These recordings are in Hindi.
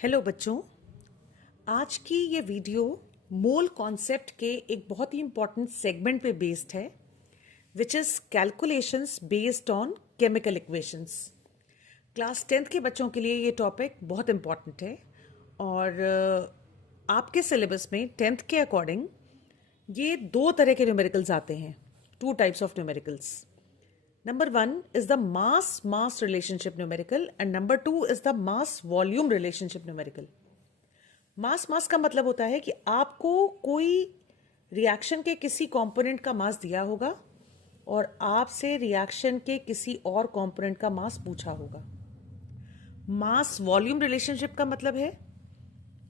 हेलो बच्चों, आज की ये वीडियो मोल कॉन्सेप्ट के एक बहुत ही इंपॉर्टेंट सेगमेंट पे बेस्ड है, which is calculations based on chemical equations. Class 10th के बच्चों के लिए ये टॉपिक बहुत इंपॉर्टेंट है और आपके सिलेबस में 10th के अकॉर्डिंग ये दो तरह के न्यूमेरिकल्स आते हैं, two types of numericals. Number one is the mass relationship numerical and number two is the mass volume relationship numerical. मास का मतलब होता है कि आपको कोई रिएक्शन के किसी कंपोनेंट का मास दिया होगा और आपसे रिएक्शन के किसी और कंपोनेंट का मास पूछा होगा। मास वॉल्यूम रिलेशनशिप का मतलब है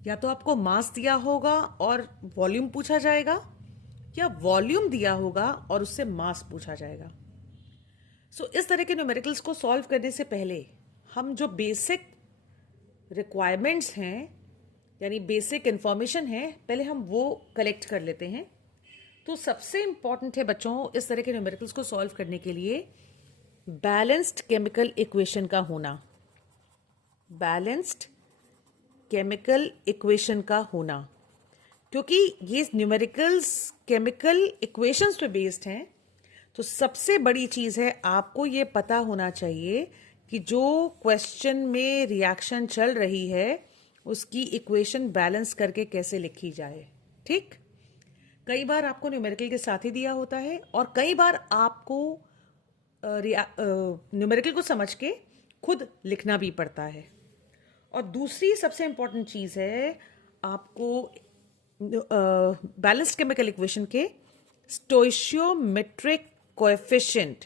या तो आपको मास दिया होगा और वॉल्यूम पूछा जाएगा, या वॉल्यूम दिया होगा और उससे मास पूछा जाएगा। इस तरह के न्यूमेरिकल्स को सॉल्व करने से पहले हम जो बेसिक रिक्वायरमेंट्स हैं यानी बेसिक इंफॉर्मेशन है, पहले हम वो कलेक्ट कर लेते हैं। तो सबसे इंपॉर्टेंट है बच्चों, इस तरह के न्यूमेरिकल्स को सॉल्व करने के लिए बैलेंस्ड केमिकल इक्वेशन का होना। बैलेंस्ड केमिकल इक्वेशन का होना, क्योंकि ये न्यूमेरिकल्स केमिकल इक्वेशंस पे बेस्ड हैं। तो सबसे बड़ी चीज है, आपको ये पता होना चाहिए कि जो क्वेश्चन में रिएक्शन चल रही है उसकी इक्वेशन बैलेंस करके कैसे लिखी जाए। ठीक, कई बार आपको न्यूमेरिकल के साथ ही दिया होता है और कई बार आपको न्यूमेरिकल को समझ के खुद लिखना भी पड़ता है। और दूसरी सबसे इंपॉर्टेंट चीज है, आपको बैलेंस्ड केमिकल इक्वेशन के स्टोइशियोमेट्रिक कोएफिशिएंट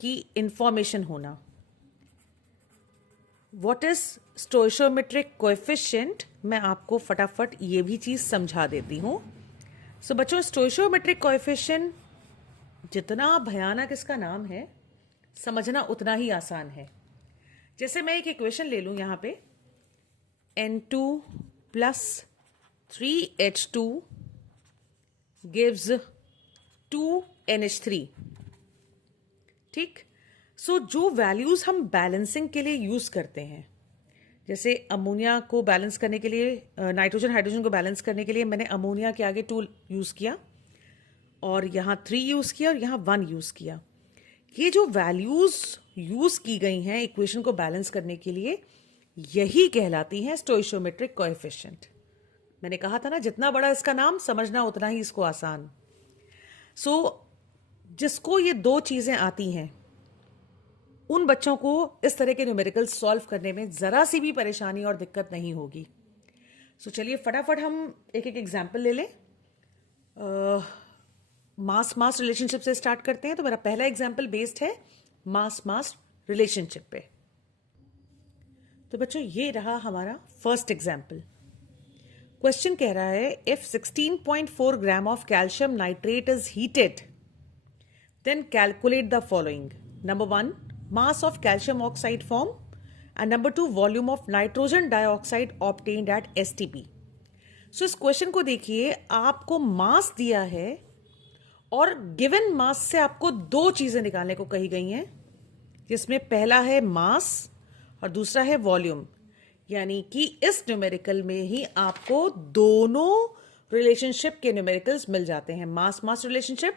की इंफॉर्मेशन होना। व्हाट इज स्टोइशियोमेट्रिक कोएफिशिएंट, मैं आपको फटाफट ये भी चीज समझा देती हूं। बच्चों, स्टोइशियोमेट्रिक कोएफिशिएंट जितना भयानक इसका नाम है, समझना उतना ही आसान है। जैसे मैं एक इक्वेशन ले लूं यहां पे, N2 plus 3H2 gives 2NH3। ठीक, जो वैल्यूज हम बैलेंसिंग के लिए यूज करते हैं, जैसे अमोनिया को बैलेंस करने के लिए, नाइट्रोजन हाइड्रोजन को बैलेंस करने के लिए मैंने अमोनिया के आगे 2 यूज किया और यहां 3 यूज किया और यहां 1 यूज किया। ये जो वैल्यूज यूज की गई हैं इक्वेशन को बैलेंस करने के लिए, यही कहलाती हैं स्टोइशियोमेट्रिक कोएफिशिएंट। मैंने कहा था ना, जितना बड़ा इसका नाम, समझना उतना ही इसको आसान। जिसको ये दो चीजें आती हैं, उन बच्चों को इस तरह के न्यूमेरिकल सॉल्व करने में जरा सी भी परेशानी और दिक्कत नहीं होगी। चलिए फटाफट हम एक एक एग्जाम्पल ले लें। मास रिलेशनशिप से स्टार्ट करते हैं। तो मेरा पहला एग्जाम्पल बेस्ड है मास रिलेशनशिप पे। तो बच्चों, ये रहा हमारा फर्स्ट एग्जाम्पल। क्वेश्चन कह रहा है, if 16.4 gram of calcium nitrate is heated, then calculate the following. Number 1, mass of calcium oxide form, and number 2, volume of nitrogen dioxide obtained at STP. इस क्वेश्चन को देखिए, आपको मास दिया है और गिवन मास से आपको दो चीजें निकालने को कही गई हैं, जिसमें पहला है मास और दूसरा है वॉल्यूम। यानी कि इस न्यूमेरिकल में ही आपको दोनों रिलेशनशिप के न्यूमेरिकल्स मिल जाते हैं, मास रिलेशनशिप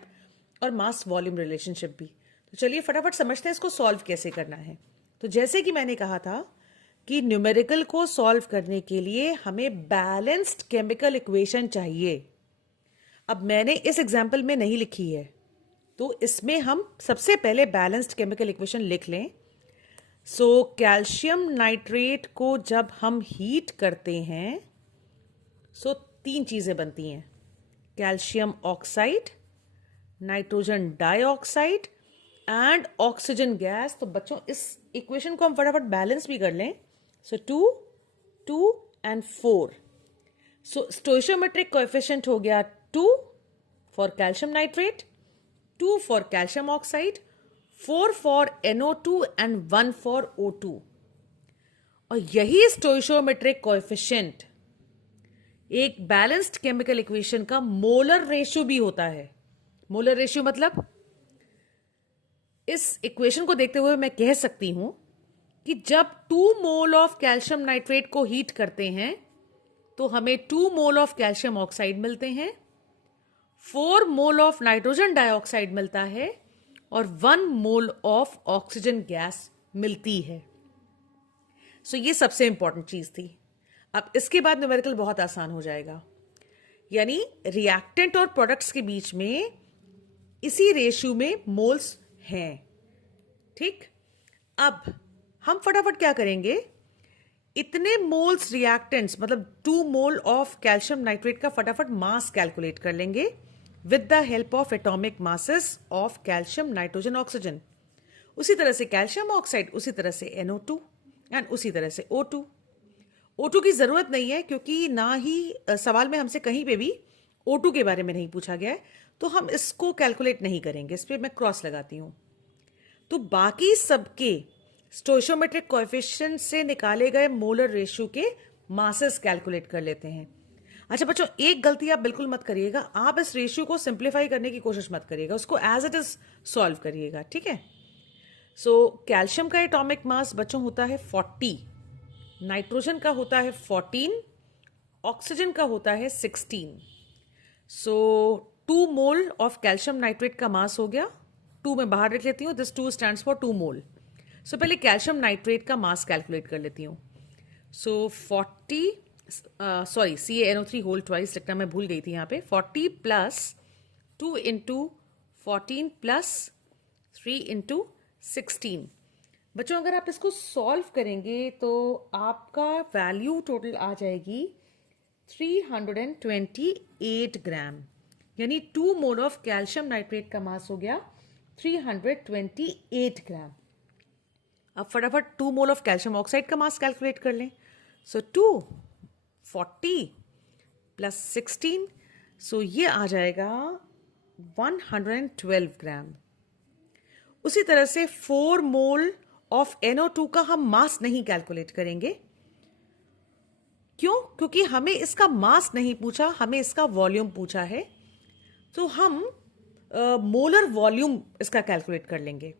और मास वॉल्यूम रिलेशनशिप भी। तो चलिए फटाफट समझते हैं इसको सॉल्व कैसे करना है। तो जैसे कि मैंने कहा था कि न्यूमेरिकल को सॉल्व करने के लिए हमें बैलेंस्ड केमिकल इक्वेशन चाहिए। अब मैंने इस एग्जाम्पल में नहीं लिखी है, तो इसमें हम सबसे पहले बैलेंस्ड केमिकल इक्वेशन लिख लें। कैल्शियम नाइट्रेट को जब हम हीट करते हैं, तीन चीजें बनती हैं, calcium oxide, nitrogen dioxide and oxygen gas. तो बच्चों, इस इक्वेशन को हम फटाफट बैलेंस भी कर लें। 2 एंड 4। स्टोइशियोमेट्रिक कोएफिशिएंट हो गया 2 for calcium nitrate, 2 for calcium oxide, 4 for NO2 and 1 for O2। और यही स्टोइशियोमेट्रिक कोएफिशिएंट एक बैलेंस्ड केमिकल इक्वेशन का मोलर रेशियो भी होता है। मोलर रेशियो मतलब इस इक्वेशन को देखते हुए मैं कह सकती हूं कि जब 2 मोल ऑफ कैल्शियम नाइट्रेट को हीट करते हैं तो हमें 2 मोल ऑफ कैल्शियम ऑक्साइड मिलते हैं, 4 मोल ऑफ नाइट्रोजन डाइऑक्साइड मिलता है और 1 मोल ऑफ ऑक्सीजन गैस मिलती है। सो ये सबसे इंपॉर्टेंट चीज थी। अब इसके बाद न्यूमेरिकल बहुत आसान हो जाएगा, यानी रिएक्टेंट और प्रोडक्ट्स के बीच में इसी रेशियो में मोल्स हैं। ठीक, अब हम फटाफट क्या करेंगे, इतने मोल्स रिएक्टेंट्स मतलब 2 मोल ऑफ कैल्शियम नाइट्रेट का फटाफट मास कैलकुलेट कर लेंगे with the help of atomic masses of calcium nitrogen oxygen. उसी तरह से कैल्शियम ऑक्साइड, उसी तरह से NO2 एंड उसी तरह से O2। O2 की जरूरत नहीं है क्योंकि ना ही सवाल में हमसे कहीं पे भी O2 के बारे में नहीं पूछा गया है, तो हम इसको कैलकुलेट नहीं करेंगे, इस पर मैं क्रॉस लगाती हूं। तो बाकी सबके स्टोइशियोमेट्रिक कोएफिशिएंट से निकाले गए मोलर रेशियो के मासेस कैलकुलेट कर लेते हैं। अच्छा बच्चों, एक गलती आप बिल्कुल मत करिएगा, आप इस रेशियो को सिंप्लीफाई करने की कोशिश मत करिएगा, उसको एज इट इज सॉल्व करिएगा, ठीक है। सो कैल्शियम का एटॉमिक मास बच्चों होता है 40, नाइट्रोजन का होता है 14, ऑक्सीजन का होता है 16। सो 2 मोल ऑफ कैल्शियम नाइट्रेट का मास हो गया, 2 मैं बाहर रख लेती हूँ, दिस 2 स्टैंड्स फॉर 2 मोल। सो पहले कैल्शियम नाइट्रेट का मास कैलकुलेट कर लेती हूँ। सो 40 सॉरी CaNO3 होल ट्वाइस लिखना मैं भूल गई थी यहाँ पे, 40 प्लस 2 इंटू 14 प्लस 3 इंटू 16। बच्चों अगर आप इसको सॉल्व करेंगे तो आपका वैल्यू टोटल आ जाएगी 328 ग्राम, यानी 2 मोल ऑफ कैल्शियम नाइट्रेट का मास हो गया 328 ग्राम। अब फटाफट 2 मोल ऑफ कैल्शियम ऑक्साइड का मास कैलकुलेट कर लें। सो 240 प्लस 16, सो ये आ जाएगा 112 ग्राम। उसी तरह से 4 मोल ऑफ NO2 का हम मास नहीं कैलकुलेट करेंगे। क्यों? क्योंकि हमें इसका मास नहीं पूछा, हमें इसका वॉल्यूम पूछा है, तो हम मोलर वॉल्यूम इसका कैलकुलेट कर लेंगे।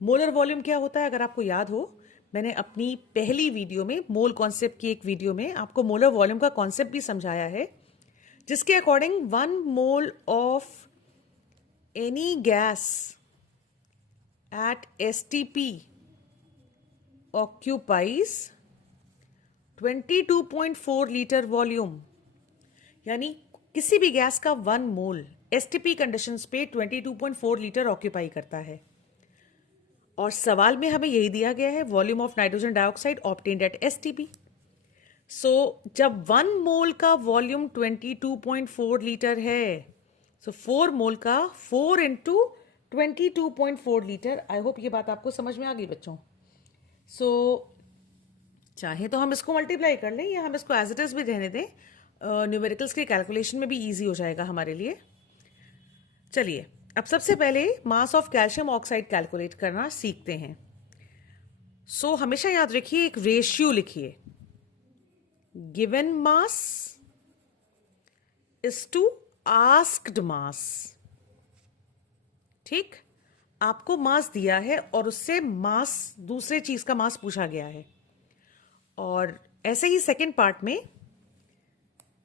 मोलर वॉल्यूम क्या होता है, अगर आपको याद हो, मैंने अपनी पहली वीडियो में मोल कॉन्सेप्ट की एक वीडियो में आपको मोलर वॉल्यूम का कॉन्सेप्ट भी समझाया है, जिसके according 1 mole of any gas at STP occupies 22.4 litre volume, यानी किसी भी गैस का 1 मोल STP कंडीशंस पे 22.4 लीटर ऑक्यूपाई करता है। और सवाल में हमें यही दिया गया है, volume of nitrogen dioxide obtained at STP। So जब 1 मोल का वॉल्यूम 22.4 लीटर है, सो 4 मोल का 4 इंटू 22.4 लीटर। आई होप ये बात आपको समझ में आ गई बच्चों। सो चाहे तो हम इसको मल्टीप्लाई कर लें या हम इसको एज इट इज भी रहने दें, न्यूमेरिकल्स के कैलकुलेशन में भी इजी हो जाएगा हमारे लिए। चलिए अब सबसे पहले मास ऑफ कैल्शियम ऑक्साइड कैलकुलेट करना सीखते हैं। सो हमेशा याद रखिए, एक रेशियो लिखिए, given mass is to asked mass. ठीक, आपको मास दिया है और उससे मास, दूसरे चीज का मास पूछा गया है। और ऐसे ही सेकेंड पार्ट में,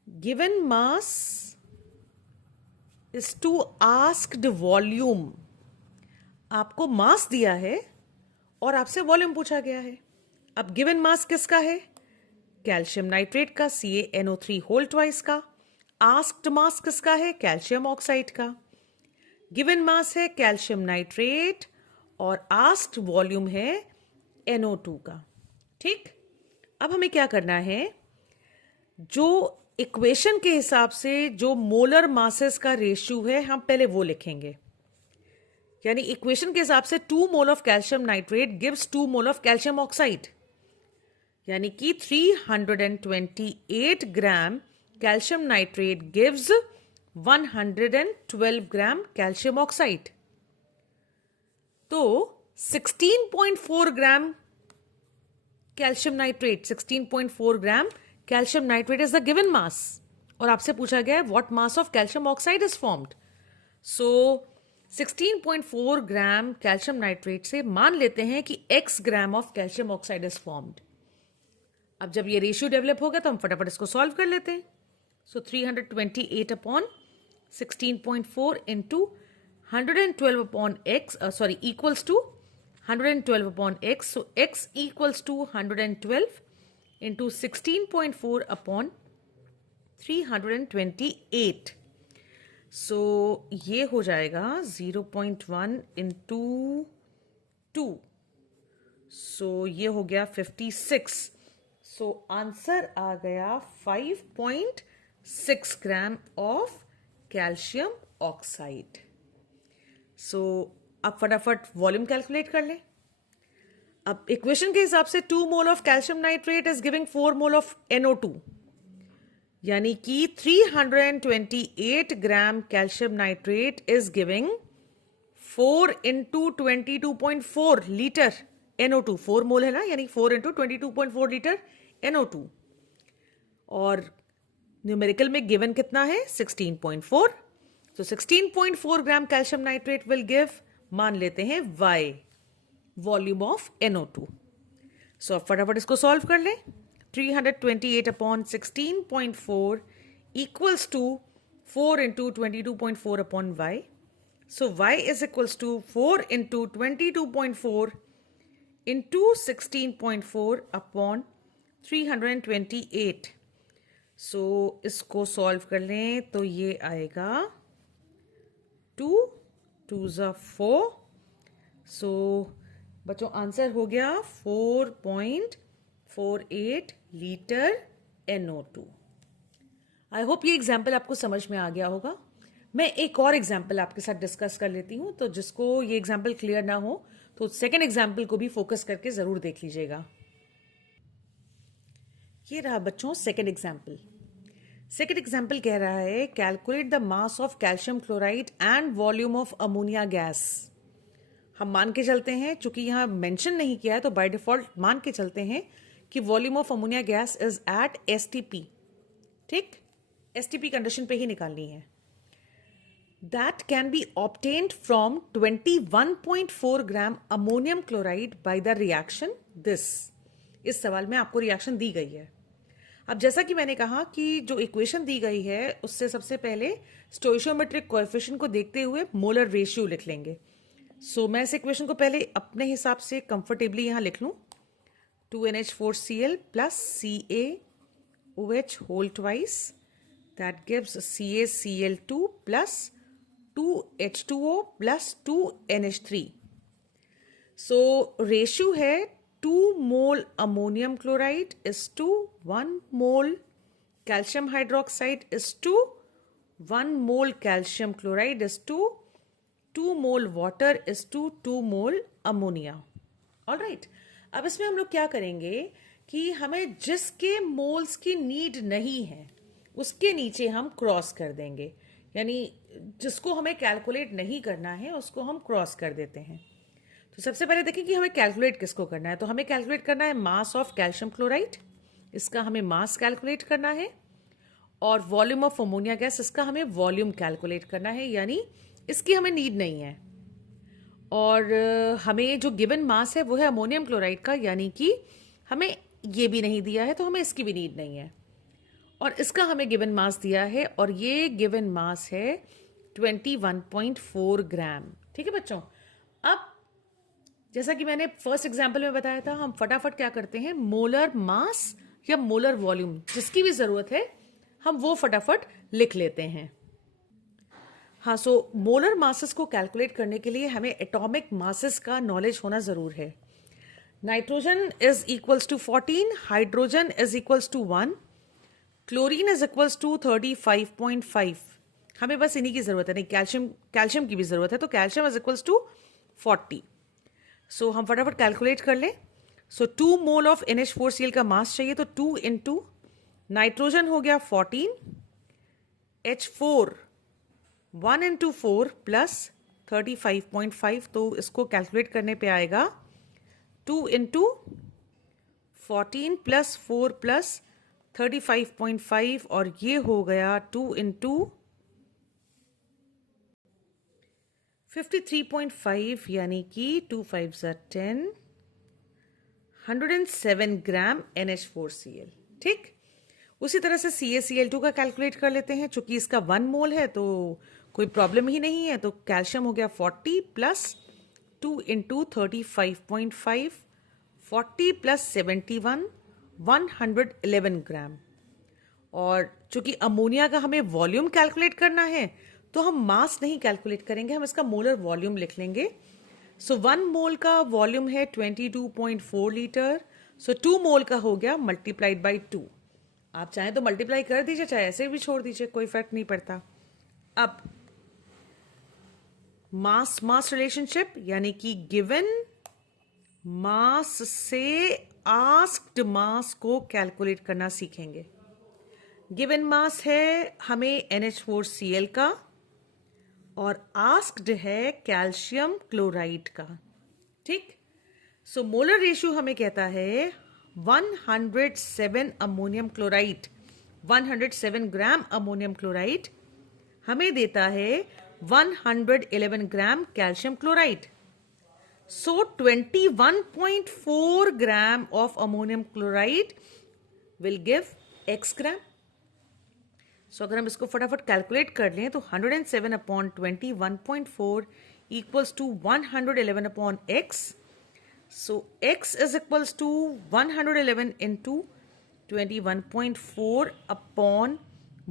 given mass is to asked volume. आपको मास दिया है और आपसे वॉल्यूम पूछा गया है। अब गिवन मास किसका है? कैल्शियम नाइट्रेट का, CaNO3 होल ट्वाइस का। आस्क्ड मास किसका है? कैल्शियम ऑक्साइड का। गिवन मास है कैल्शियम नाइट्रेट और आस्क्ड वॉल्यूम है NO2 का। ठीक, अब हमें क्या करना है, जो इक्वेशन के हिसाब से जो मोलर मासेस का रेशियो है हम पहले वो लिखेंगे। यानी इक्वेशन के हिसाब से 2 mole of calcium nitrate gives 2 mole of calcium oxide, यानी कि 328 ग्राम कैल्शियम नाइट्रेट गिव्स 112 ग्राम कैल्शियम ऑक्साइड। तो 16.4 ग्राम calcium nitrate, 16.4 gram calcium nitrate is the given mass. और आपसे पूछा गया है what mass of calcium oxide is formed. So 16.4 gram calcium nitrate से मान लेते हैं कि x gram of calcium oxide is formed. अब जब ये रेशियो डेवलप होगा तो हम फटाफट इसको सॉल्व कर लेते हैं। So 328 upon 16.4 into 112 upon x equals to 112 upon x। So x equals to 112 into 16.4 upon 328। So ये हो जाएगा 0.1 इंटू 2। सो ये हो गया 56। सो आंसर आ गया 5.6 ग्राम ऑफ कैल्शियम ऑक्साइड। सो अब फटाफट वॉल्यूम कैलकुलेट कर लें। अब इक्वेशन के हिसाब से 2 mole of calcium nitrate is giving 4 mole of NO2, यानी कि 328 ग्राम calcium nitrate is giving 4 into 22.4 litre NO2। 4 मोल है ना, यानी 4 इंटू 22.4 लीटर NO2। और न्यूमेरिकल में गिवन कितना है? 16.4। तो 16.4 ग्राम कैल्शियम नाइट्रेट विल गिव, मान लेते हैं Y, वॉल्यूम ऑफ NO2। सो अब फटाफट इसको सॉल्व कर लें। 328 upon 16.4 equals to 4 into 22.4 upon Y। So Y is equals to 4 into 22.4 into 16.4 upon 328। So इसको सॉल्व कर लें तो ये आएगा 2 2 ज़ा 4। सो बच्चों आंसर हो गया 4.48 लीटर NO2। आई होप ये एग्जाम्पल आपको समझ में आ गया होगा। मैं एक और एग्जाम्पल आपके साथ डिस्कस कर लेती हूँ, तो जिसको ये एग्जाम्पल क्लियर ना हो तो सेकेंड एग्जाम्पल को भी फोकस करके जरूर देख लीजिएगा। ये रहा बच्चों सेकेंड एग्जाम्पल। सेकेंड एग्जाम्पल कह रहा है calculate the mass of calcium chloride and volume of ammonia gas. हम मान के चलते हैं, चूंकि यहां मेंशन नहीं किया है तो बाय डिफॉल्ट मान के चलते हैं कि volume of ammonia gas is at STP। ठीक, STP कंडीशन पे ही निकालनी है। That can be obtained from 21.4 gram ammonium chloride by the reaction this. इस सवाल में आपको रिएक्शन दी गई है। अब जैसा कि मैंने कहा कि जो इक्वेशन दी गई है उससे सबसे पहले स्टोइशियोमेट्रिक कोएफिशिएंट को देखते हुए मोलर रेशियो लिख लेंगे। सो मैं इस इक्वेशन को पहले अपने हिसाब से कंफर्टेबली यहां लिख लूं। 2NH4Cl plus CaOH whole twice, that gives CaCl2 plus 2H2O plus 2NH3। So ratio है 2 mole ammonium chloride is to 1 mole calcium hydroxide is to 1 mole calcium chloride is to 2 mole water is to 2 mole ammonia. Alright, अब इसमें हम लोग क्या करेंगे कि हमें जिसके मोल्स की नीड नहीं है उसके नीचे हम क्रॉस कर देंगे, यानी जिसको हमें कैलकुलेट नहीं करना है उसको हम क्रॉस कर देते हैं। तो सबसे पहले देखें कि हमें कैलकुलेट किसको करना है। तो हमें कैलकुलेट करना है मास ऑफ कैल्शियम क्लोराइड, इसका हमें मास कैलकुलेट करना है, और वॉल्यूम ऑफ अमोनिया गैस, इसका हमें वॉल्यूम कैलकुलेट करना है, यानी इसकी हमें नीड नहीं है। और हमें जो गिवन मास है वो है अमोनियम क्लोराइड का, यानी कि हमें ये भी नहीं दिया है तो हमें इसकी भी नीड नहीं है। और इसका हमें गिवन मास दिया है और ये गिवन मास है 21.4 ग्राम। ठीक है बच्चों, अब जैसा कि मैंने फर्स्ट एग्जाम्पल में बताया था, हम फटाफट क्या करते हैं, मोलर मास या मोलर वॉल्यूम जिसकी भी जरूरत है हम वो फटाफट लिख लेते हैं। हाँ, सो मोलर मासेस को कैलकुलेट करने के लिए हमें एटॉमिक मासेस का नॉलेज होना जरूर है। Nitrogen is equals to 14, hydrogen is equals to 1, chlorine is equals to 35.5। हमें बस इन्हीं की जरूरत है, नहीं कैल्शियम की भी जरूरत है, तो कैल्शियम इज इक्वल्स टू 40। सो हम फटाफट कैलकुलेट कर लें। सो 2 मोल ऑफ NH4Cl का मास चाहिए, तो 2 इंटू नाइट्रोजन हो गया 14, H4 1 इंटू 4 प्लस 35.5, तो इसको कैलकुलेट करने पे आएगा 2 इंटू 14 प्लस 4 प्लस 35.5, और ये हो गया 2 इंटू 53.5 यानी कि 2 5 10, 107 ग्राम NH4Cl। ठीक, उसी तरह से CaCl2 का कैलकुलेट कर लेते हैं। चूंकि इसका 1 मोल है तो कोई प्रॉब्लम ही नहीं है। तो कैल्शियम हो गया 40 प्लस 2 इंटू 35.5, 40 प्लस 71, 111 ग्राम। और चूंकि अमोनिया का हमें वॉल्यूम कैलकुलेट करना है तो हम मास नहीं कैलकुलेट करेंगे, हम इसका मोलर वॉल्यूम लिख लेंगे। सो 1 मोल का वॉल्यूम है 22.4 लीटर। सो 2 मोल का हो गया मल्टीप्लाइड बाई 2। आप चाहें तो मल्टीप्लाई कर दीजिए, चाहे ऐसे भी छोड़ दीजिए, कोई फर्क नहीं पड़ता। अब मास मास रिलेशनशिप यानी कि गिवन मास से आस्क्ड मास को कैलकुलेट करना सीखेंगे। गिवन मास है हमें NH4Cl का और आस्क्ड है कैल्शियम क्लोराइड का। ठीक, सो मोलर रेशियो हमें कहता है 107 ammonium chloride, 107 gram ammonium chloride हमें देता है 111 gram calcium chloride. So 21.4 gram of ammonium chloride will give X gram. So अगर हम इसको फटाफट कैलकुलेट कर लें तो 107 upon 21.4 equals to 111 upon X। So X is equals to 111 into 21.4 upon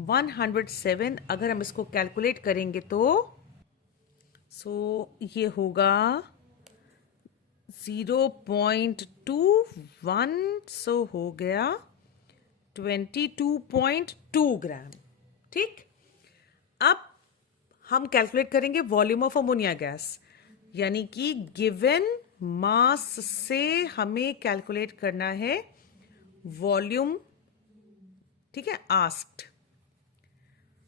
107। अगर हम इसको कैलकुलेट करेंगे तो ये होगा 0.21। हो गया 22.2 ग्राम। ठीक, अब हम कैलकुलेट करेंगे वॉल्यूम ऑफ अमोनिया गैस, यानी कि गिवन मास से हमें कैलकुलेट करना है वॉल्यूम। ठीक है, आस्क्ड,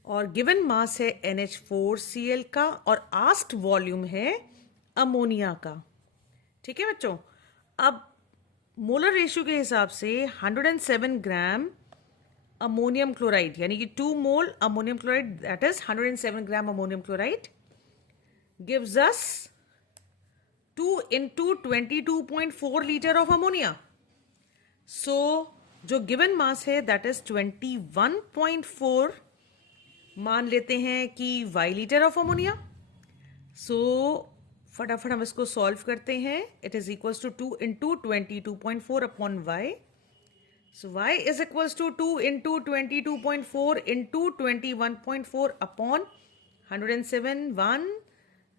और गिवन मास है NH4Cl का और आस्क्ड वॉल्यूम है अमोनिया का। ठीक है बच्चों, अब मोलर रेशियो के हिसाब से 107 ग्राम अमोनियम क्लोराइड यानी कि 2 mole ammonium chloride, that is 107 gram ammonium chloride gives us 2 into 22.4 litre of ammonia. So जो गिवन मास है दैट इज 21.4, मान लेते हैं कि y litre of ammonia. So फटाफट हम इसको सॉल्व करते हैं। It is equals to 2 into 22.4 upon y। So y is equals to 2 into 22.4 into 21.4 upon 107,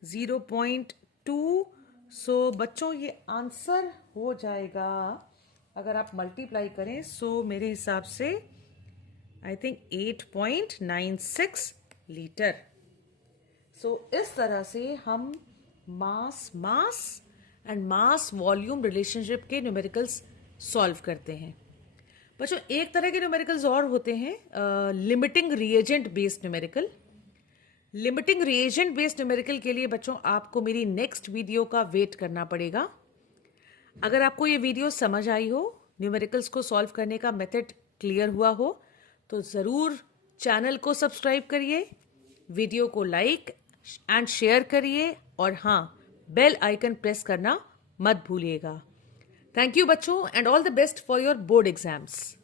0.2। So बच्चों ये आंसर हो जाएगा अगर आप मल्टीप्लाई करें। सो मेरे हिसाब से आई थिंक 8.96 लीटर। सो इस तरह से हम mass and mass volume relationship के न्यूमेरिकल्स सॉल्व करते हैं। बच्चों एक तरह के न्यूमेरिकल्स और होते हैं limiting reagent based numerical. Limiting reagent based numerical के लिए बच्चों आपको मेरी नेक्स्ट वीडियो का वेट करना पड़ेगा। अगर आपको ये वीडियो समझ आई हो, न्यूमेरिकल्स को सॉल्व करने का मेथड क्लियर हुआ हो, तो ज़रूर चैनल को सब्सक्राइब करिए, वीडियो को लाइक एंड शेयर करिए, और हाँ, बेल आइकन प्रेस करना मत भूलिएगा। थैंक यू बच्चों, and all the best for your board exams.